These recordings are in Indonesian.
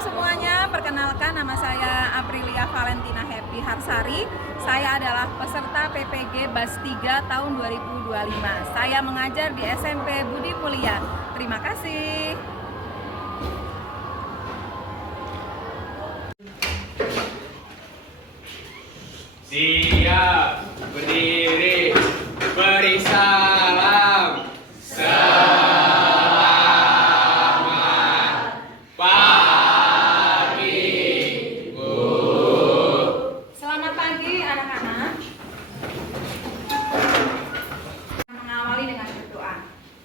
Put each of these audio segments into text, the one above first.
Shalom semuanya, perkenalkan nama saya Aprilia Valentina Happy Harsari. Saya adalah peserta PPG BAS 3 tahun 2025. Saya mengajar di SMP Budi Mulia. Terima kasih. Siap, berdiri, beri salam. Selamat pagi, Bu. Selamat pagi anak-anak. Mengawali dengan berdoa.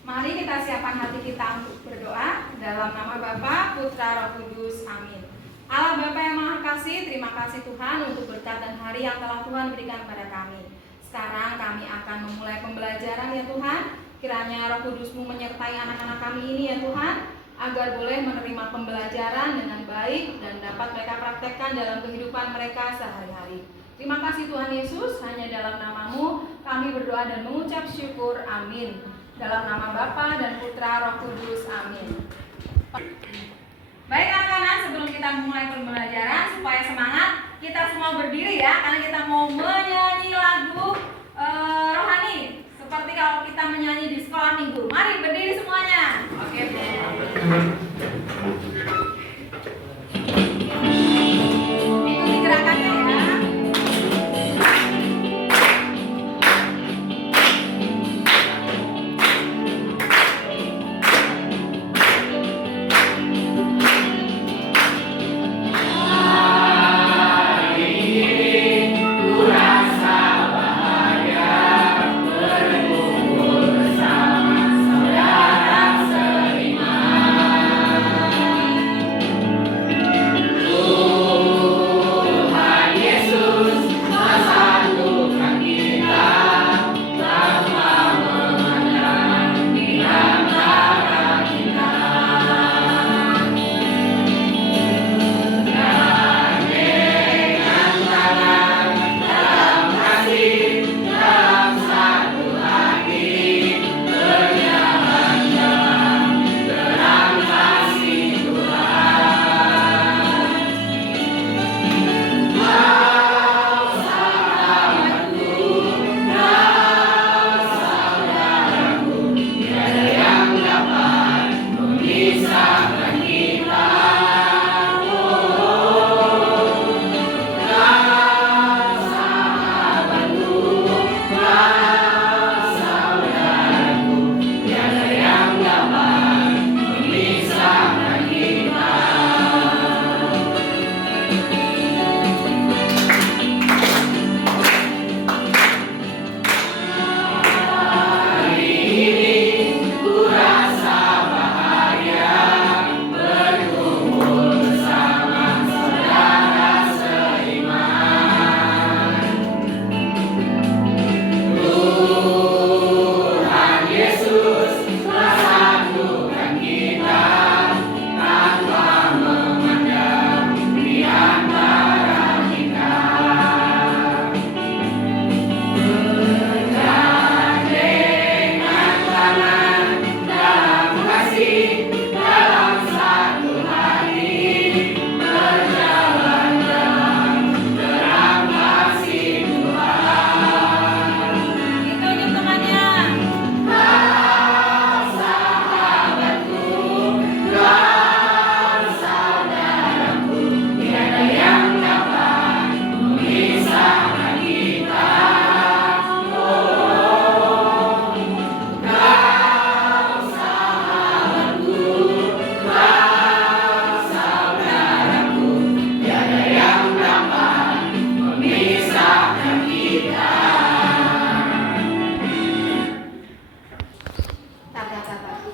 Mari kita siapkan hati kita untuk berdoa. Dalam nama Bapa, Putra, Roh Kudus. Amin. Allah Bapa yang Maha Kasih, terima kasih Tuhan untuk berkat dan hari yang telah Tuhan berikan kepada kami. Sekarang kami akan memulai pembelajaran ya Tuhan. Kiranya Roh Kudus-Mu menyertai anak-anak kami ini ya Tuhan, agar boleh menerima pembelajaran dengan baik dan dapat mereka praktekkan dalam kehidupan mereka sehari-hari. Terima kasih Tuhan Yesus, hanya dalam nama-Mu kami berdoa dan mengucap syukur. Amin. Dalam nama Bapa dan Putra, Roh Kudus. Amin. Baik anak-anak, sebelum kita mulai pembelajaran, supaya semangat, kita semua berdiri ya, karena kita mau menyanyi lagu rohani, seperti kalau kita menyanyi di sekolah minggu. Mari berdiri semuanya. Oke, ikuti gerakannya ya.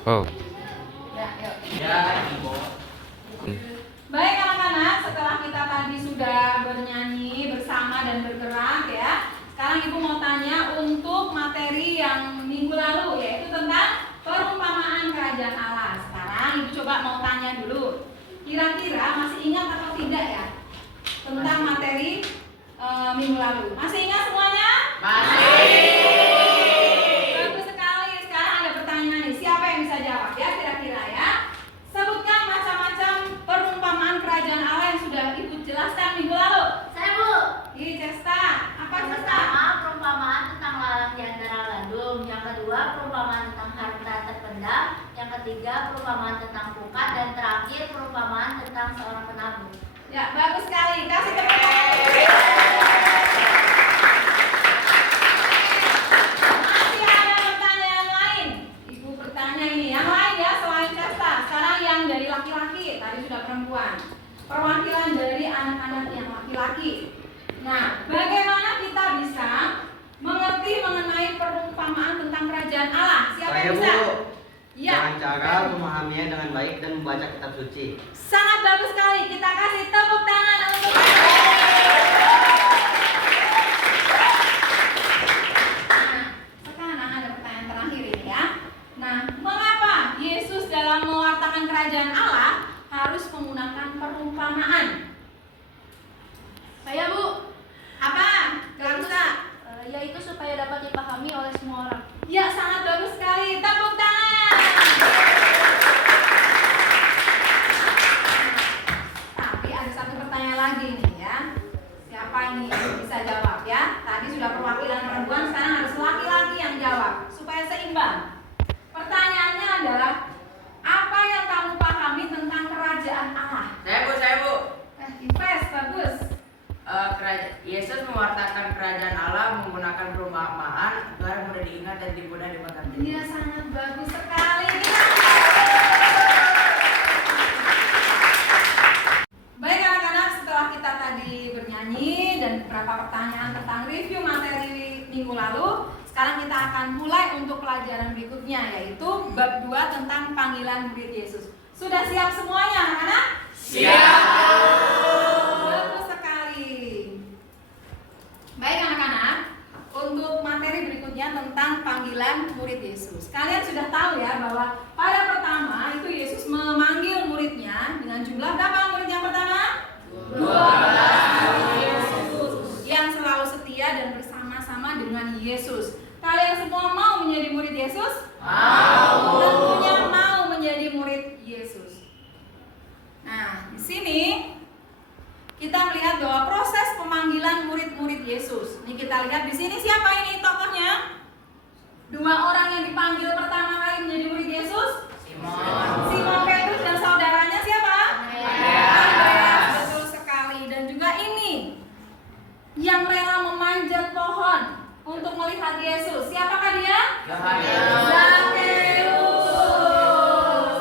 Oh. Ya, yuk. Ya, Ibu. Baik anak-anak, setelah kita tadi sudah bernyanyi bersama dan bergerak ya, sekarang Ibu mau tanya untuk materi yang minggu lalu, yaitu tentang perumpamaan kerajaan Allah. Sekarang Ibu coba mau tanya dulu, kira-kira masih ingat atau tidak ya tentang materi minggu lalu? Masih ingat semuanya? Masih. Bagus sekali. Sekarang ada pertanyaan nih, siapa yang bisa jawab ya kira-kira ya? Sebutkan macam-macam perumpamaan kerajaan perumpamaan tentang seorang penabur. Ya, bagus sekali. Kasih tepuk tangan. Masih ada pertanyaan lain? Ibu bertanya ini. Yang lain ya, selain Cesta. Sekarang yang dari laki-laki. Tadi sudah perempuan. Perwakilan dari anak-anak yang laki-laki. Nah, bagaimana kita bisa mengerti mengenai perumpamaan tentang kerajaan Allah? Siapa yang bisa? Ya. Dengan cara memahaminya dengan baik dan membaca kitab suci. Sangat bagus sekali. Kita kasih tepuk tangan untuk sekarang ada pertanyaan terakhir ini ya. Nah, mengapa Yesus dalam mewartakan kerajaan Allah harus menggunakan perumpamaan? Saya Bu, apa? Gak bisa. Yaitu supaya dapat dipahami oleh semua orang. Ya, sangat bagus sekali. Tepuk tangan. Tapi ada satu pertanyaan lagi nih ya. Siapa ini yang bisa jawab ya? Tadi sudah perwakilan perempuan, sekarang harus laki-laki yang jawab supaya seimbang. Pertanyaannya adalah, apa yang kamu pahami tentang kerajaan Allah? Saya Bu. Invest, bagus. Yesus mewartakan kerajaan Allah menggunakan perumpamaan agar mudah diingat dan mudah dimengerti. Iya, sangat bagus sekali. Baik anak-anak, setelah kita tadi bernyanyi dan beberapa pertanyaan tentang review materi minggu lalu, sekarang kita akan mulai untuk pelajaran berikutnya, yaitu bab 2 tentang panggilan murid Yesus. Sudah siap semuanya anak-anak? Siap. Bagus sekali. Baik anak-anak, untuk materi berikutnya tentang panggilan murid Yesus. Kalian sudah tahu ya bahwa pada pertama itu Yesus memanggil muridnya dengan jumlah berapa murid yang pertama? 12. Yesus yang selalu setia dan bersama-sama dengan Yesus. Kalian semua mau menjadi murid Yesus? Mau. Tentunya mau menjadi murid Yesus. Nah, di sini kita melihat bahwa proses pemanggilan murid-murid Yesus. Ini kita lihat di sini siapa ini tokohnya? 2 orang yang dipanggil pertama kali menjadi murid Yesus. Simon Petrus dan saudaranya siapa? Andreas. Betul sekali. Dan juga ini yang rela memanjat pohon untuk melihat Yesus. Siapakah dia?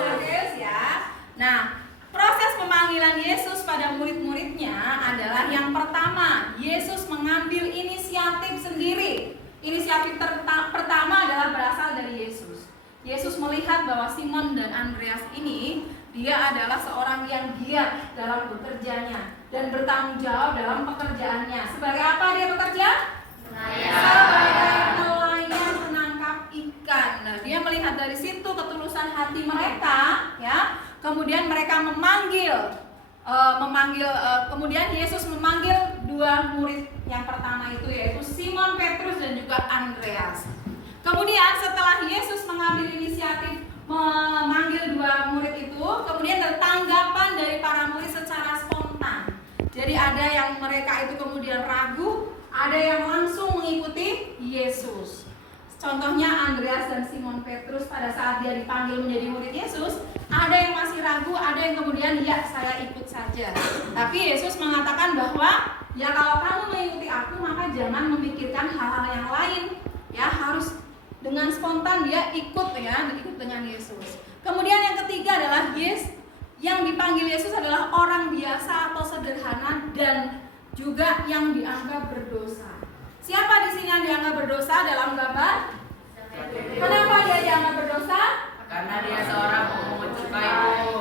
Zakheus ya. Nah, proses pemanggilan Yesus pada murid-muridnya adalah yang pertama, Yesus mengambil inisiatif sendiri. Inisiatif pertama adalah berasal dari Yesus. Yesus melihat bahwa Simon dan Andreas ini, dia adalah seorang yang giat dalam bekerjanya dan bertanggung jawab dalam pekerjaannya. Sebagai apa dia bekerja? Sebagai nelayan penangkap ikan. Nah, dia melihat dari situ ketulusan hati mereka, ya. Kemudian mereka kemudian Yesus memanggil 2 murid yang pertama itu, yaitu Simon Petrus dan juga Andreas. Kemudian setelah Yesus mengambil inisiatif memanggil 2 murid itu, kemudian ada tanggapan dari para murid secara spontan. Jadi ada yang mereka itu kemudian ragu, ada yang langsung mengikuti Yesus. Contohnya Andreas dan Simon Petrus pada saat dia dipanggil menjadi murid Yesus, ada yang masih ragu, ada yang kemudian ya saya ikut saja. Tapi Yesus mengatakan bahwa ya kalau kamu mengikuti aku maka jangan memikirkan hal-hal yang lain. Ya harus dengan spontan dia ikut dengan Yesus. Kemudian yang ketiga adalah yang dipanggil Yesus adalah orang biasa atau sederhana dan juga yang dianggap berdosa. Siapa di sini yang dianggap berdosa dalam gambar? Kenapa dia dianggap berdosa? Karena dia seorang pemungut cukai.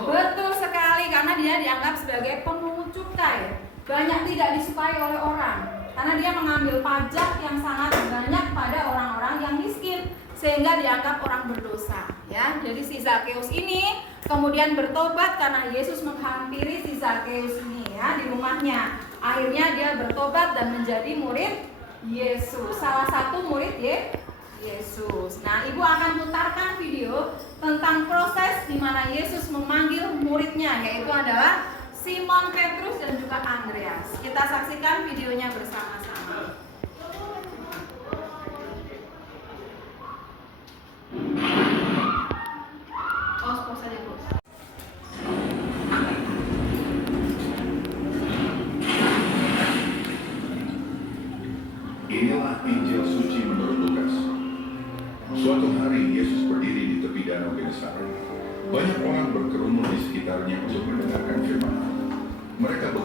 Betul sekali, karena dia dianggap sebagai pemungut cukai. Banyak tidak disukai oleh orang, karena dia mengambil pajak yang sangat banyak pada orang-orang yang miskin, sehingga dianggap orang berdosa. Ya, jadi si Zakheus ini kemudian bertobat karena Yesus menghampiri si Zakheus ini ya di rumahnya. Akhirnya dia bertobat dan menjadi murid Yesus, salah satu murid Yesus. Nah, Ibu akan putarkan video tentang proses di mana Yesus memanggil muridnya, yaitu adalah Simon Petrus dan juga Andreas. Kita saksikan videonya bersama-sama. Pause saja, Bu.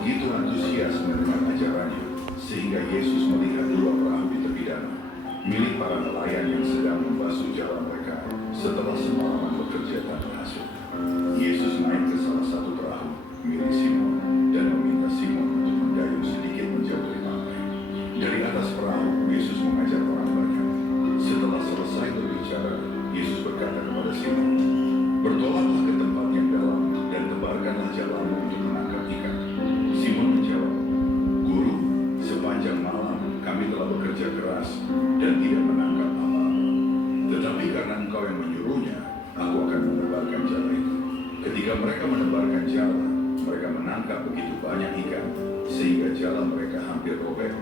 begitu antusias mendengar ajarannya, sehingga Yesus melihat dua perahu di tepi danau, milik para nelayan yang sedang membasuh jalan mereka setelah semalaman bekerja tanpa hasil. Yesus naik ke salah satu perahu milik Simon dan meminta Simon untuk mendayung sedikit menjauh dari pantai. Dari atas perahu, Yesus mengajar orang banyak. Setelah selesai berbicara, Yesus berkata kepada Simon, "Bertolaklah ke tempat yang dalam dan tebarkanlah jalamu untuk menangkap ikan." Simon menjawab, "Guru, sepanjang malam kami telah bekerja keras dan tidak menangkap apa-apa. Tetapi karena Engkau yang menyuruhnya, aku akan menebarkan jala itu." Ketika mereka menebarkan jala, mereka menangkap begitu banyak ikan sehingga jala mereka hampir robek.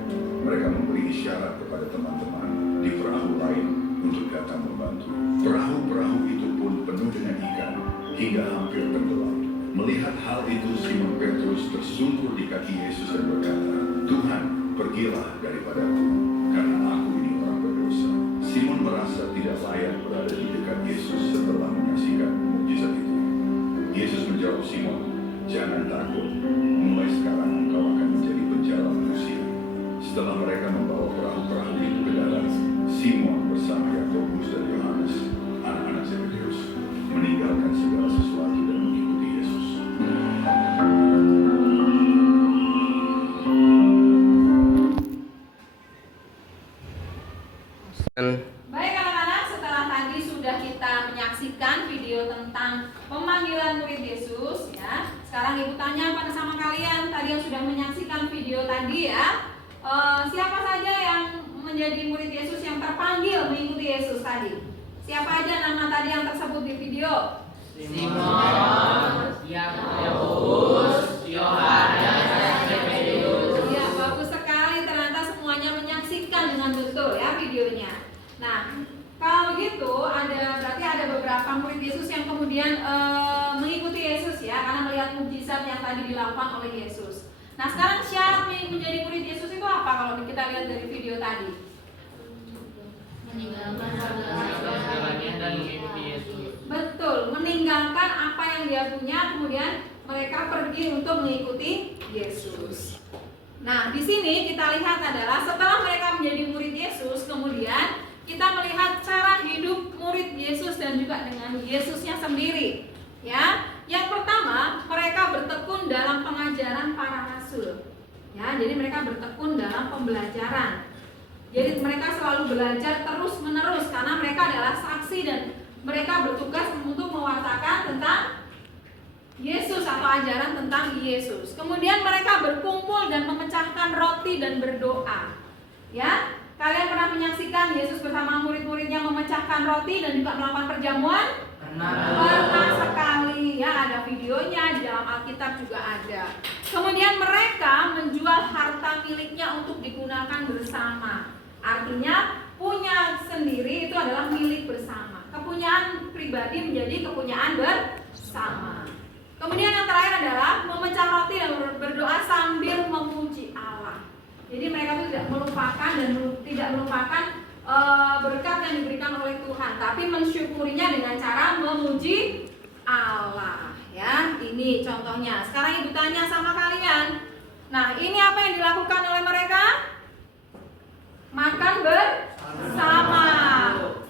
Mereka memberi isyarat kepada teman-teman di perahu lain untuk datang membantu. Perahu-perahu itu pun penuh dengan ikan hingga hampir tenggelam. Melihat hal itu, Simon Petrus tersungkur di kaki Yesus dan berkata, "Tuhan, pergilah daripadaku, karena aku ini orang berdosa." Simon merasa tidak layak berada di dekat Yesus setelah menyaksikan mukjizat itu. Yesus menjawab Simon, "Jangan takut, mulai sekarang engkau akan menjadi penjala manusia." Setelah mereka membawa perahu-perahu itu ke darat, Simon bersama Yakobus dan Yohanes, anak-anak Zebedeus, meninggalkan segala sesuatu dan mengikuti Yesus. Baik anak-anak, setelah tadi sudah kita menyaksikan video tentang pemanggilan murid Yesus ya. Sekarang ibu tanya pada sama kalian tadi yang sudah menyaksikan video tadi ya, siapa saja yang menjadi murid Yesus yang terpanggil mengikuti Yesus tadi? Siapa aja nama tadi yang tersebut di video? Simon, Yakobus, Yohanes, dan Zebedeus. Iya, bagus sekali. Ternyata semuanya menyaksikan dengan betul ya videonya. Nah, kalau begitu berarti ada beberapa murid Yesus yang kemudian mengikuti Yesus ya, karena melihat mukjizat yang tadi dilakukan oleh Yesus. Nah, sekarang syarat menjadi murid Yesus itu apa kalau kita lihat dari video tadi? Meninggalkan dan mengikuti Yesus. Betul, meninggalkan apa yang dia punya, kemudian mereka pergi untuk mengikuti Yesus. Nah, di sini kita lihat adalah setelah mereka menjadi murid Yesus, kemudian kita melihat cara hidup murid Yesus dan juga dengan Yesusnya sendiri. Ya, yang pertama mereka bertekun dalam pengajaran para rasul. Ya, jadi mereka bertekun dalam pembelajaran. Jadi mereka selalu belajar terus menerus karena mereka adalah saksi dan mereka bertugas untuk mewartakan tentang Yesus atau ajaran tentang Yesus. Kemudian mereka berkumpul dan memecahkan roti dan berdoa. Ya, kalian pernah menyaksikan Yesus bersama murid-muridnya memecahkan roti dan juga melakukan perjamuan? Pernah sekali ya, ada videonya di dalam Alkitab juga ada. Kemudian mereka menjual harta miliknya untuk digunakan bersama. Artinya punya sendiri itu adalah milik bersama. Kepunyaan pribadi menjadi kepunyaan bersama. Kemudian yang terakhir adalah memecah roti dan berdoa sambil memuji Allah. Jadi mereka itu tidak melupakan dan tidak melupakan berkat yang diberikan oleh Tuhan, tapi mensyukurinya dengan cara memuji Allah. Ya, ini contohnya. Sekarang ibu tanya sama kalian. Nah, ini apa yang dilakukan oleh mereka? Makan bersama.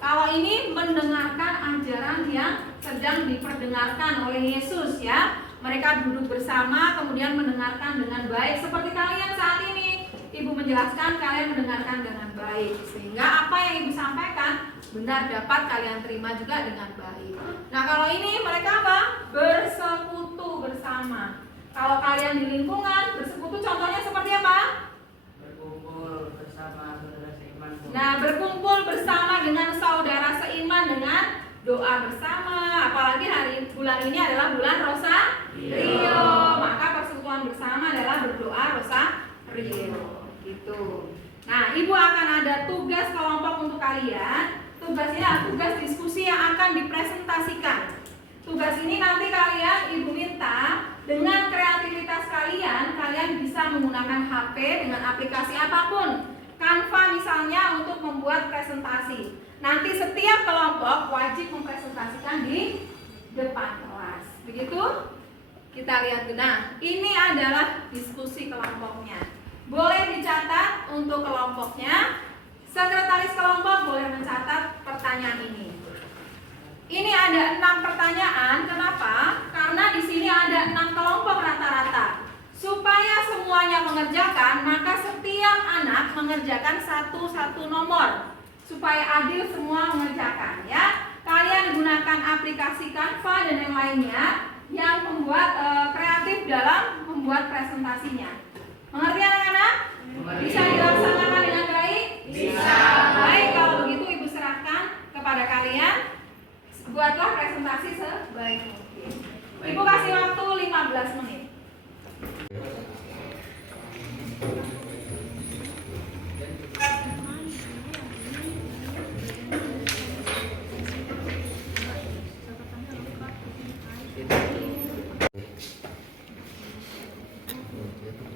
Kalau ini mendengarkan ajaran yang sedang diperdengarkan oleh Yesus ya. Mereka duduk bersama kemudian mendengarkan dengan baik seperti kalian saat ini. Ibu menjelaskan, kalian mendengarkan dengan baik sehingga apa yang ibu sampaikan benar dapat kalian terima juga dengan baik. Nah, kalau ini mereka apa? Bersekutu bersama. Kalau kalian di lingkungan bersekutu contohnya seperti apa? Berkumpul bersama saudara seiman. Nah, berkumpul bersama dengan saudara seiman dengan doa bersama. Apalagi bulan ini adalah bulan Rosario. Maka persekutuan bersama adalah berdoa Rosario. Gitu. Nah, ibu akan ada tugas kelompok untuk kalian. Tugas ini adalah tugas diskusi yang akan dipresentasikan. Tugas ini nanti kalian ibu minta dengan kreativitas kalian bisa menggunakan HP dengan aplikasi apapun. Canva misalnya untuk membuat presentasi. Nanti setiap kelompok wajib mempresentasikan di depan kelas. Begitu? Kita lihat dulu. Nah, ini adalah diskusi kelompoknya. Boleh dicatat untuk kelompoknya. Sekretaris kelompok boleh mencatat pertanyaan ini. Ini ada 6 pertanyaan. Kenapa? Karena di sini ada 6 kelompok rata-rata. Supaya semuanya mengerjakan, maka setiap anak mengerjakan satu nomor. Supaya adil semua mengerjakan, ya. Kalian gunakan aplikasi Canva dan yang lainnya yang membuat kreatif dalam membuat presentasinya. Mengerti anak-anak? Bisa dilaksanakan dengan baik? Bisa. Baik, kalau begitu Ibu serahkan kepada kalian. Buatlah presentasi sebaik mungkin. Ibu kasih waktu 15 menit.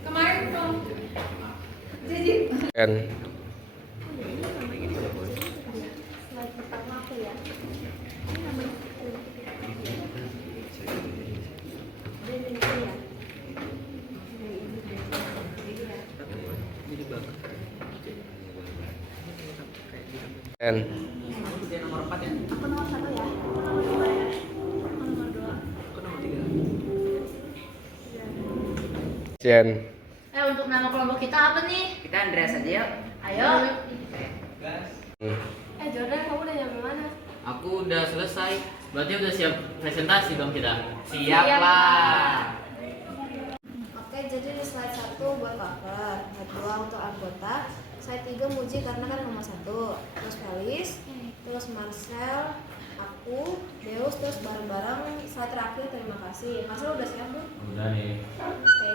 Kemarin tuh jadi Nomor 4 ya. Aku nomor 1 ya. Aku nomor 2 ya. Aku nomor 2. Aku nomor 3. Jen. Untuk nama kelompok kita apa nih? Kita Andreas aja yuk. Ayo. Jordan, kamu udah nyampe mana? Aku udah selesai. Berarti udah siap presentasi dong kita. Siap lah. Oke, jadi di slide 1 buat cover, slide 2 untuk anggota, slide 3 Muji karena kan nomor 1, terus Felis, terus Marcel, aku, Deus, terus bareng-bareng slide terakhir terima kasih. Marcel udah siap, Bu? Udah nih. Oke.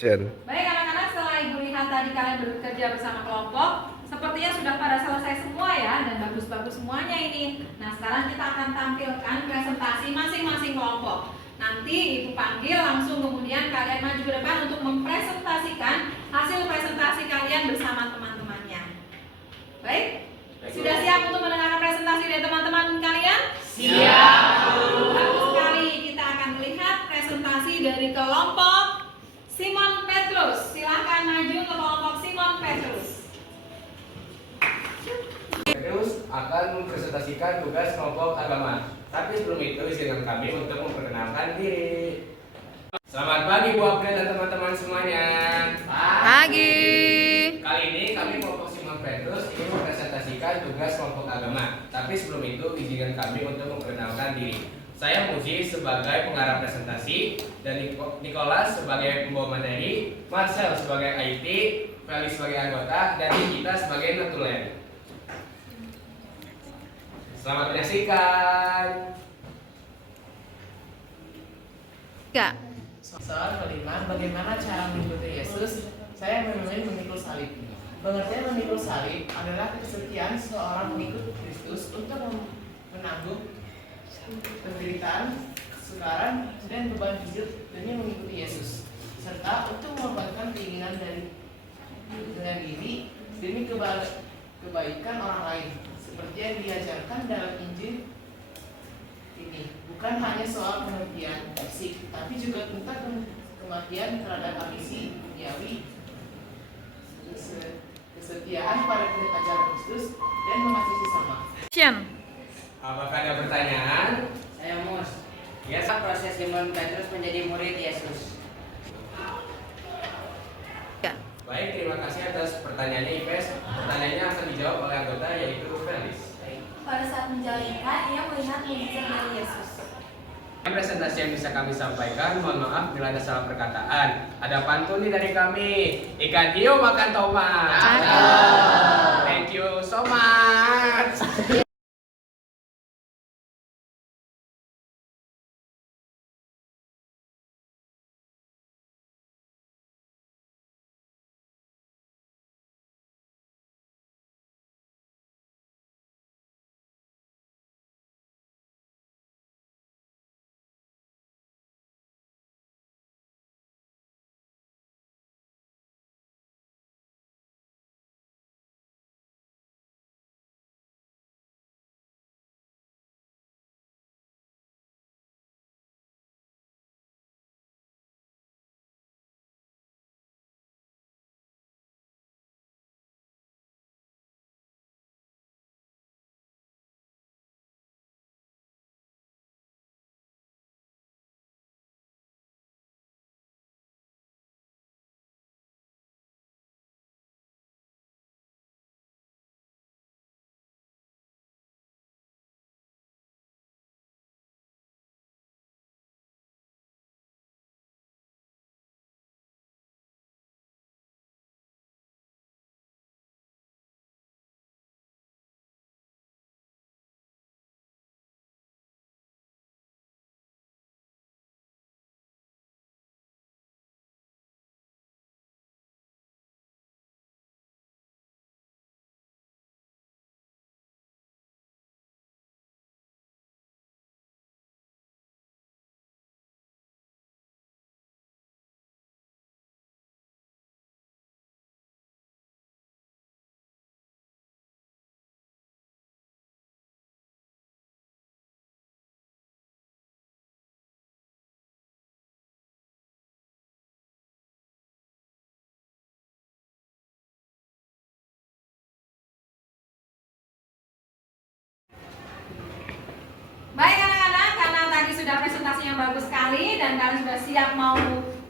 Jen. baik anak-anak, setelah Ibu lihat tadi kalian bekerja bersama kelompok, sepertinya sudah pada selesai semua ya, dan bagus-bagus semuanya ini. Nah, sekarang kita akan tampilkan presentasi masing-masing kelompok. Nanti Ibu panggil langsung, kemudian kalian maju ke depan untuk mempresentasikan hasil presentasi kalian bersama teman-temannya. Baik? Sudah siap untuk mendengarkan presentasi dari teman-teman kalian? Siap. Bagus sekali. Kita akan melihat presentasi dari kelompok Simon Petrus. Silahkan maju ke kelompok Simon Petrus. Terus akan mempresentasikan tugas kelompok agama. Tapi sebelum itu izinkan kami untuk memperkenalkan diri. Selamat pagi Bu April dan teman-teman semuanya. Pagi. Kali ini kami kelompok Simon Petrus ingin mempresentasikan tugas kelompok agama. Tapi sebelum itu izinkan kami untuk memperkenalkan diri. Saya Muji sebagai pengarah presentasi dan Nicholas sebagai pembawa materi, Marcel sebagai IT, Felix sebagai anggota, dan Nikita sebagai notulen. Selamat menyaksikan. Enggak. Soal kelima, bagaimana cara mengikuti Yesus? Saya memilih memikul salib. Pengertian memikul salib adalah kesetiaan seorang pengikut Kristus untuk menanggung penderitaan, kesukaran, dan beban hidup demi mengikuti Yesus, serta untuk mengorbankan keinginan dengan diri demi kebaikan orang lain, seperti yang diajarkan dalam Injil ini. Bukan hanya soal kematian fisik, tapi juga tentang kematian terhadap ambisi duniawi, kesetiaan pada ajaran Kristus, dan mengasihi sesama. Apakah ada pertanyaan? Saya Mus. Ya, Proses Simon Petrus menjadi murid Yesus. baik, terima kasih atas pertanyaannya Ipes. Pertanyaannya akan dijawab oleh anggota yaitu Felix. Pada saat menjalankan, ia melihat mujizat dari Yesus. Presentasi yang bisa kami sampaikan, mohon maaf bila ada salah perkataan. Ada pantun nih dari kami. Ikan hiu makan tomat. Thank you so much. bagus sekali dan kalian sudah siap mau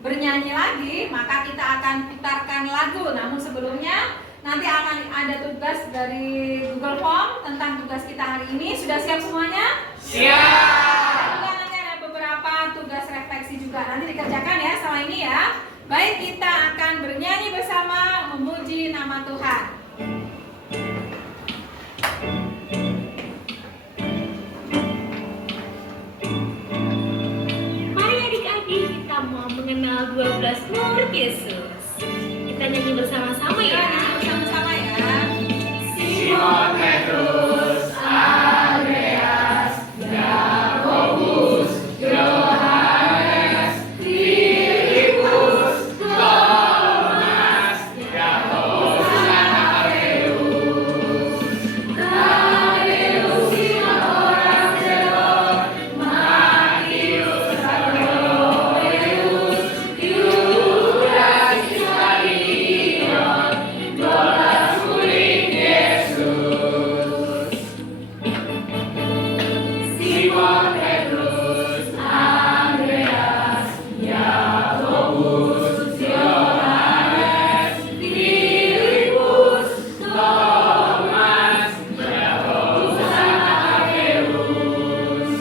bernyanyi lagi, maka kita akan putarkan lagu. Namun sebelumnya nanti akan ada tugas dari Google Form tentang tugas kita hari ini. Sudah siap semuanya? Siap. Dan nanti ada beberapa tugas refleksi juga. Nanti dikerjakan ya setelah ini ya. Baik, kita akan bernyanyi bersama memuji nama Tuhan. Mari adik-adik kita mau mengenal 12 murid Yesus. Kita nyanyi bersama-sama ya. Bersama-sama ya. Simon Petrus, Andreas, Yakobus, Yohanes, Filipus, Thomas, Yakobus anak Alfeus, Tadeus Simon orang Zelot, Matius Bartolomeus, Yudas Iskariot, 12 murid Yesus. Simon Petrus, Andreas, Yakobus, Yohanes, Filipus, Thomas, Yakobus anak Alfeus,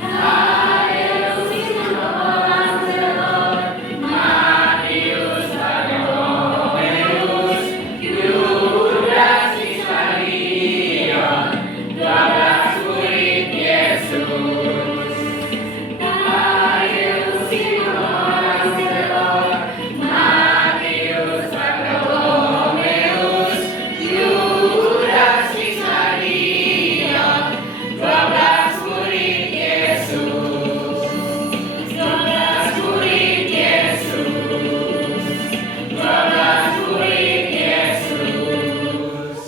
Tadeus Simon orang Zelot, Matius Bartolomeus, Yudas Iskariot, 12 murid Yesus. Tadeus Simon orang Zelot, Matius Bartolomeus, Yudas Iskariot, 12 murid Yesus. 12 murid Yesus. 12 murid Yesus.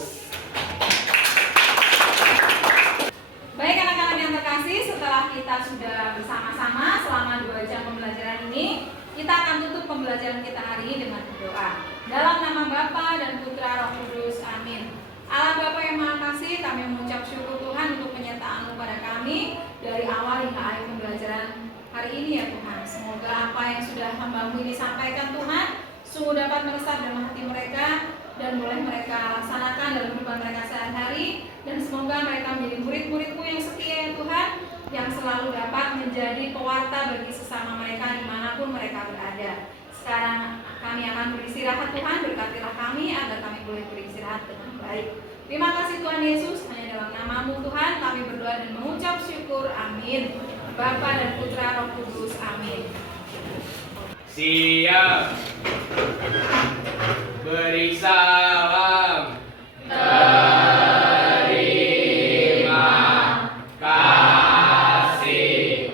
Baik anak-anak yang terkasih, setelah kita sudah bersama-sama selama 2 jam pembelajaran ini, kita akan tutup pembelajaran kita hari ini dengan berdoa. Dalam nama Bapa dan Putra Roh Kudus, amin. Allah Bapa yang Maha Kasih, kami mengucap syukur Tuhan untuk penyertaan-Mu pada kami dari awal hingga akhir pembelajaran hari ini ya Tuhan. Semoga apa yang sudah hamba-Mu ini sampaikan Tuhan, sungguh dapat meresap dalam hati mereka dan boleh mereka laksanakan dalam kehidupan mereka sehari-hari, dan semoga mereka menjadi murid-murid-Mu yang setia ya Tuhan, yang selalu dapat menjadi pewarta bagi sesama mereka dimanapun mereka berada. Sekarang kami akan beristirahat Tuhan, berkatilah kami agar kami boleh beristirahat dengan baik. Terima kasih Tuhan Yesus, hanya dalam nama-Mu Tuhan kami berdoa dan mengucap syukur, amin. Bapa dan Putra Roh Kudus, amin. Siap. Beri salam. Terima kasih.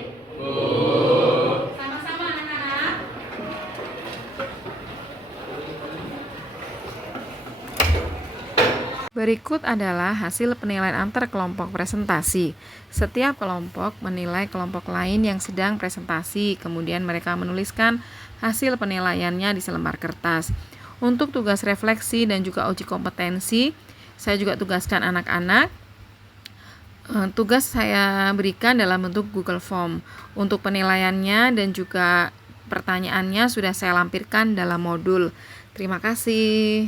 Sama-sama anak-anak. Berikut adalah hasil penilaian antar kelompok presentasi. Setiap kelompok menilai kelompok lain yang sedang presentasi, kemudian mereka menuliskan hasil penilaiannya di selembar kertas. Untuk tugas refleksi dan juga uji kompetensi, saya juga tugaskan anak-anak. Tugas saya berikan dalam bentuk Google Form. Untuk penilaiannya dan juga pertanyaannya sudah saya lampirkan dalam modul. Terima kasih.